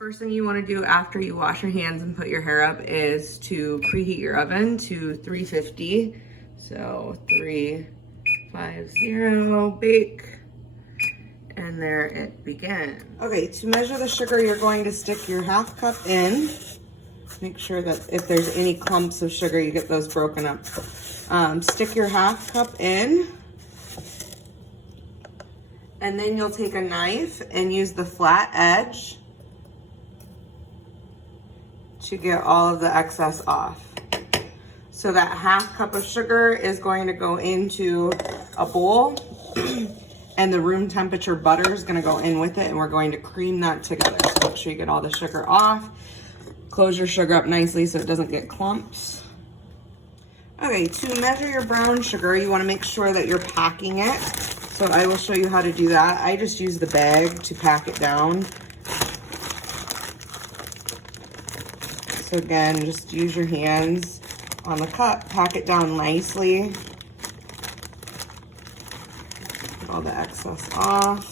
First thing you want to do after you wash your hands and put your hair up is to preheat your oven to 350. So 350, bake, and there it begins. Okay, to measure the sugar, you're going to stick your 1/2 cup in. Make sure that if there's any clumps of sugar, you get those broken up. Stick your 1/2 cup in. And then you'll take a knife and use the flat edge to get all of the excess off. So that 1/2 cup of sugar is going to go into a bowl and the room temperature butter is gonna go in with it, and we're going to cream that together. So make sure you get all the sugar off. Close your sugar up nicely so it doesn't get clumps. Okay, to measure your brown sugar, you wanna make sure that you're packing it. So I will show you how to do that. I just use the bag to pack it down. So again, just use your hands on the cup, pack it down nicely. Get all the excess off.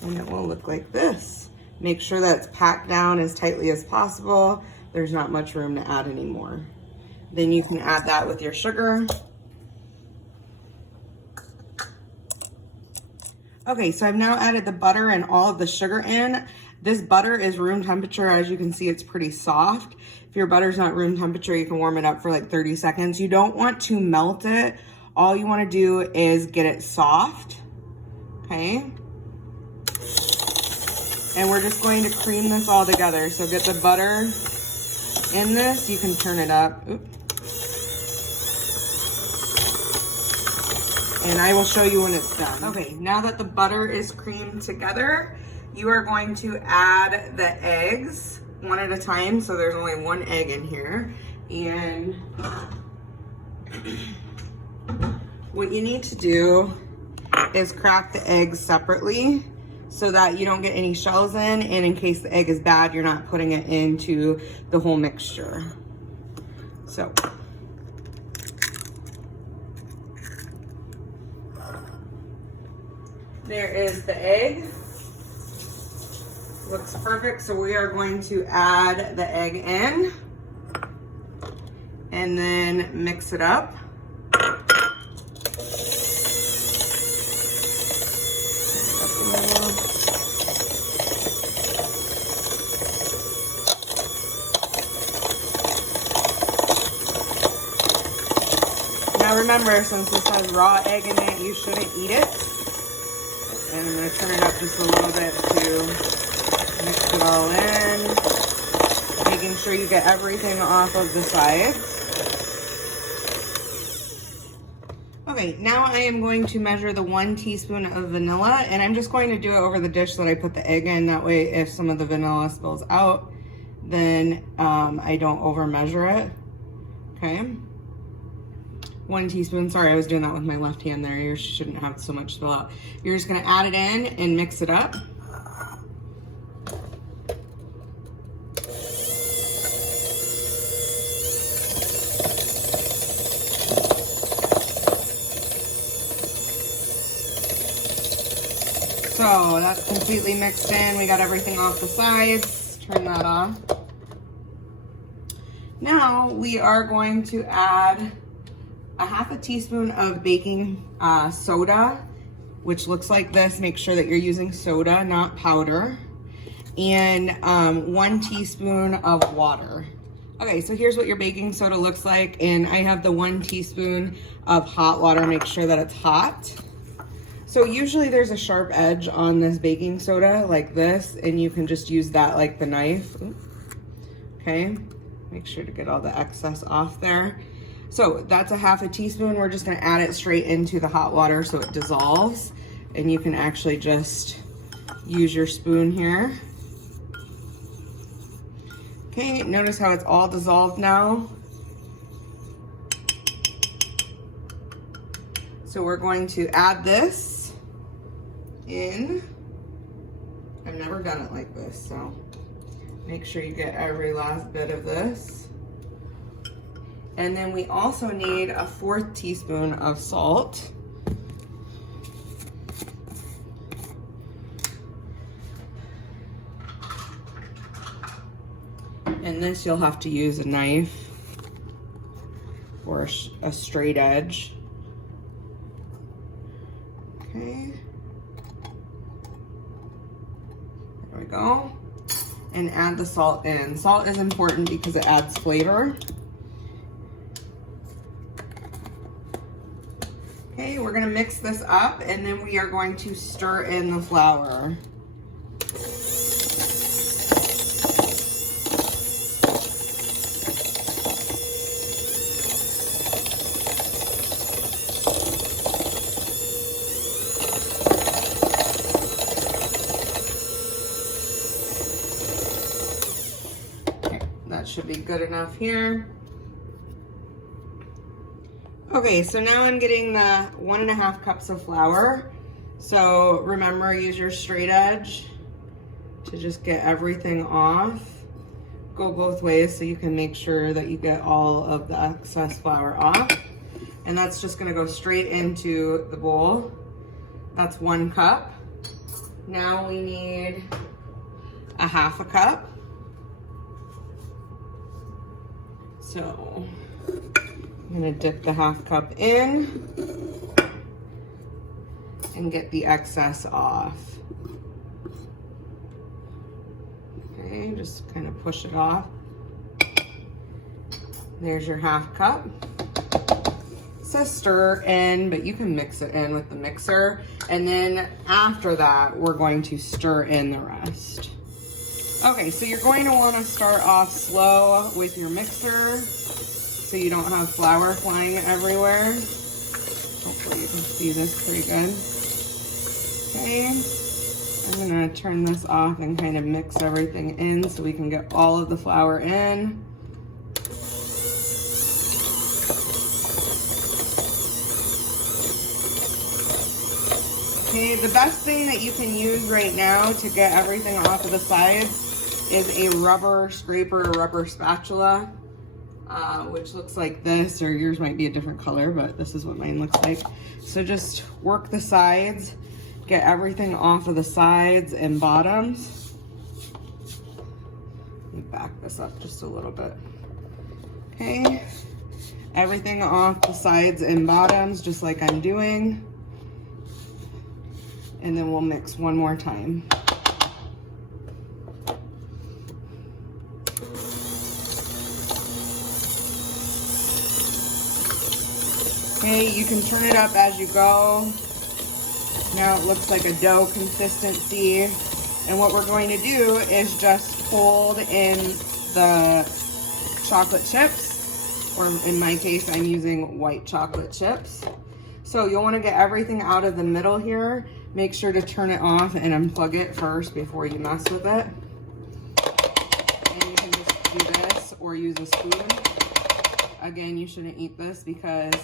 And it will look like this. Make sure that it's packed down as tightly as possible. There's not much room to add anymore. Then you can add that with your sugar. Okay, so I've now added the butter and all of the sugar in. This butter is room temperature. As you can see, it's pretty soft. If your butter's not room temperature, you can warm it up for like 30 seconds. You don't want to melt it. All you want to do is get it soft, okay? And we're just going to cream this all together. So get the butter in this. You can turn it up. Oops. And I will show you when it's done. Okay, now that the butter is creamed together, you are going to add the eggs one at a time. So there's only one egg in here. And what you need to do is crack the eggs separately so that you don't get any shells in. And in case the egg is bad, you're not putting it into the whole mixture. So. There is the egg. Looks perfect. So we are going to add the egg in and then mix it up. Now remember, since this has raw egg in it, you shouldn't eat it. And I'm going to turn it up just a little bit to mix it all in. Making sure you get everything off of the sides. Okay, now I am going to measure the 1 teaspoon of vanilla, and I'm just going to do it over the dish that I put the egg in. That way, if some of the vanilla spills out, then I don't over measure it. Okay. 1 teaspoon, sorry, I was doing that with my left hand there. You shouldn't have so much spill out. You're just gonna add it in and mix it up. So that's completely mixed in. We got everything off the sides. Turn that off. Now we are going to add a 1/2 teaspoon of baking soda, which looks like this. Make sure that you're using soda, not powder. And 1 teaspoon of water. Okay, so here's what your baking soda looks like. And I have the 1 teaspoon of hot water. Make sure that it's hot. So usually there's a sharp edge on this baking soda like this, and you can just use that like the knife. Okay, make sure to get all the excess off there. So that's a 1/2 teaspoon. We're just gonna add it straight into the hot water so it dissolves. And you can actually just use your spoon here. Okay, notice how it's all dissolved now. So we're going to add this in. I've never done it like this, so make sure you get every last bit of this. And then we also need a 1/4 teaspoon of salt. in this, you'll have to use a knife or a straight edge. Okay. There we go. And add the salt in. Salt is important because it adds flavor. Okay, we're gonna mix this up and then we are going to stir in the flour. Okay, that should be good enough here. Okay, so now I'm getting the 1.5 cups of flour. So remember, use your straight edge to just get everything off. Go both ways so you can make sure that you get all of the excess flour off. And that's just gonna go straight into the bowl. That's 1 cup. Now we need 1/2 cup. So I'm gonna dip the 1/2 cup in and get the excess off. Okay, just kind of push it off. There's your 1/2 cup. It says stir in, but you can mix it in with the mixer. And then after that, we're going to stir in the rest. Okay, so you're going to want to start off slow with your mixer so you don't have flour flying everywhere. Hopefully you can see this pretty good. Okay, I'm gonna turn this off and kind of mix everything in so we can get all of the flour in. Okay, the best thing that you can use right now to get everything off of the sides is a rubber scraper or rubber spatula, which looks like this, or yours might be a different color, but this is what mine looks like. So just work the sides, get everything off of the sides and bottoms. Let me back this up just a little bit. Okay, everything off the sides and bottoms, just like I'm doing. And then we'll mix one more time. Okay, you can turn it up as you go. Now it looks like a dough consistency. And what we're going to do is just fold in the chocolate chips, or in my case, I'm using white chocolate chips. So you'll want to get everything out of the middle here. Make sure to turn it off and unplug it first before you mess with it. And you can just do this or use a spoon. Again, you shouldn't eat this because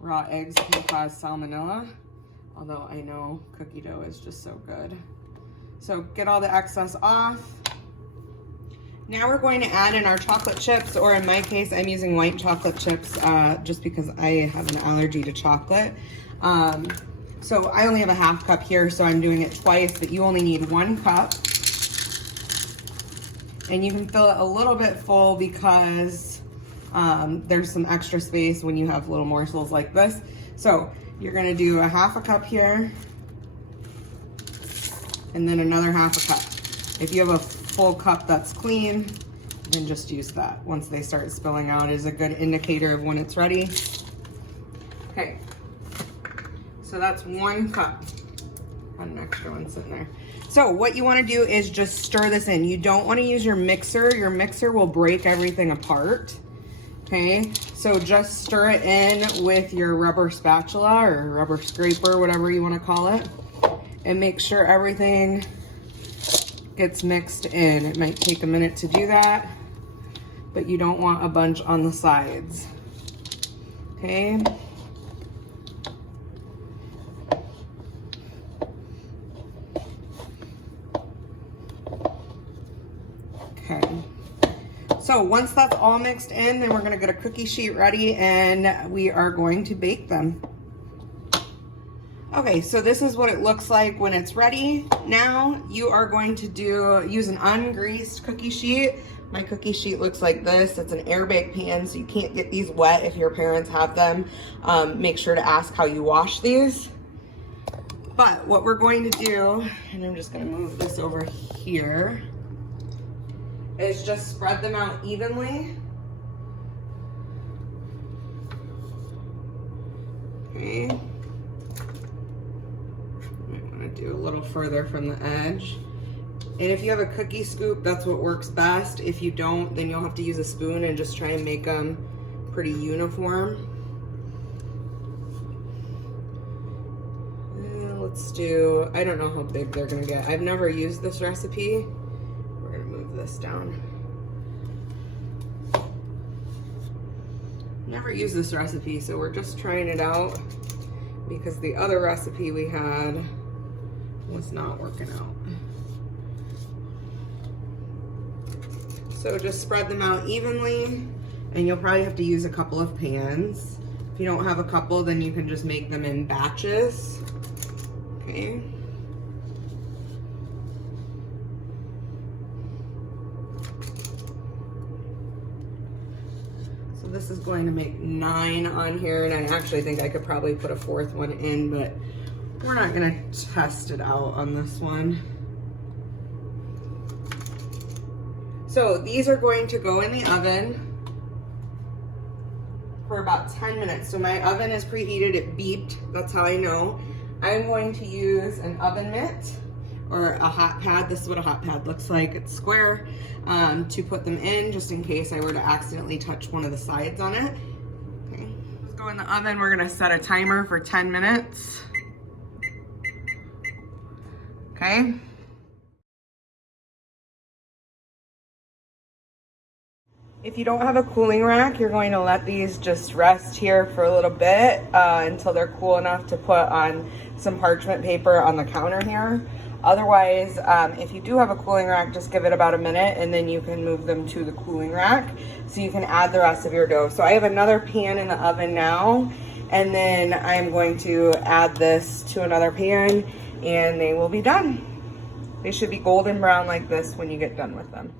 raw eggs can cause salmonella, although I know cookie dough is just so good. So get all the excess off. Now we're going to add in our chocolate chips, or in my case, I'm using white chocolate chips just because I have an allergy to chocolate. So I only have a 1/2 cup here, so I'm doing it twice, but you only need 1 cup. And you can fill it a little bit full because there's some extra space when you have little morsels like this. So you're gonna do a 1/2 cup here, and then another 1/2 cup. If you have a full cup that's clean, then just use that. Once they start spilling out is a good indicator of when it's ready. Okay, so that's 1 cup. Got an extra one sitting there. So what you want to do is just stir this in. You don't want to use your mixer. Your mixer will break everything apart. Okay, so just stir it in with your rubber spatula or rubber scraper, whatever you want to call it, and make sure everything gets mixed in. It might take a minute to do that, but you don't want a bunch on the sides. Okay. Okay. So once that's all mixed in, then we're gonna get a cookie sheet ready and we are going to bake them. Okay, so this is what it looks like when it's ready. Now you are going to use an ungreased cookie sheet My cookie sheet looks like this. It's an air bake pan, so you can't get these wet if your parents have them. Make sure to ask how you wash these. But what we're going to do, and I'm just gonna move this over here, is just spread them out evenly. Okay. Might wanna do a little further from the edge. And if you have a cookie scoop, that's what works best. If you don't, then you'll have to use a spoon and just try and make them pretty uniform. Let's do, I don't know how big they're gonna get. I've never used this recipe. We're gonna move this down. Never used this recipe, so we're just trying it out because the other recipe we had was not working out. So just spread them out evenly, and you'll probably have to use a couple of pans. If you don't have a couple, then you can just make them in batches. Okay. So this is going to make 9 on here, and I actually think I could probably put a 4th one in, but we're not gonna test it out on this one. So these are going to go in the oven for about 10 minutes. So my oven is preheated, it beeped, that's how I know. I'm going to use an oven mitt or a hot pad. This is what a hot pad looks like. It's square, to put them in just in case I were to accidentally touch one of the sides on it. Okay. Let's go in the oven. We're gonna set a timer for 10 minutes. Okay. If you don't have a cooling rack, you're going to let these just rest here for a little bit until they're cool enough to put on some parchment paper on the counter here. Otherwise, if you do have a cooling rack, just give it about a minute and then you can move them to the cooling rack so you can add the rest of your dough. So I have another pan in the oven now, and then I'm going to add this to another pan and they will be done. They should be golden brown like this when you get done with them.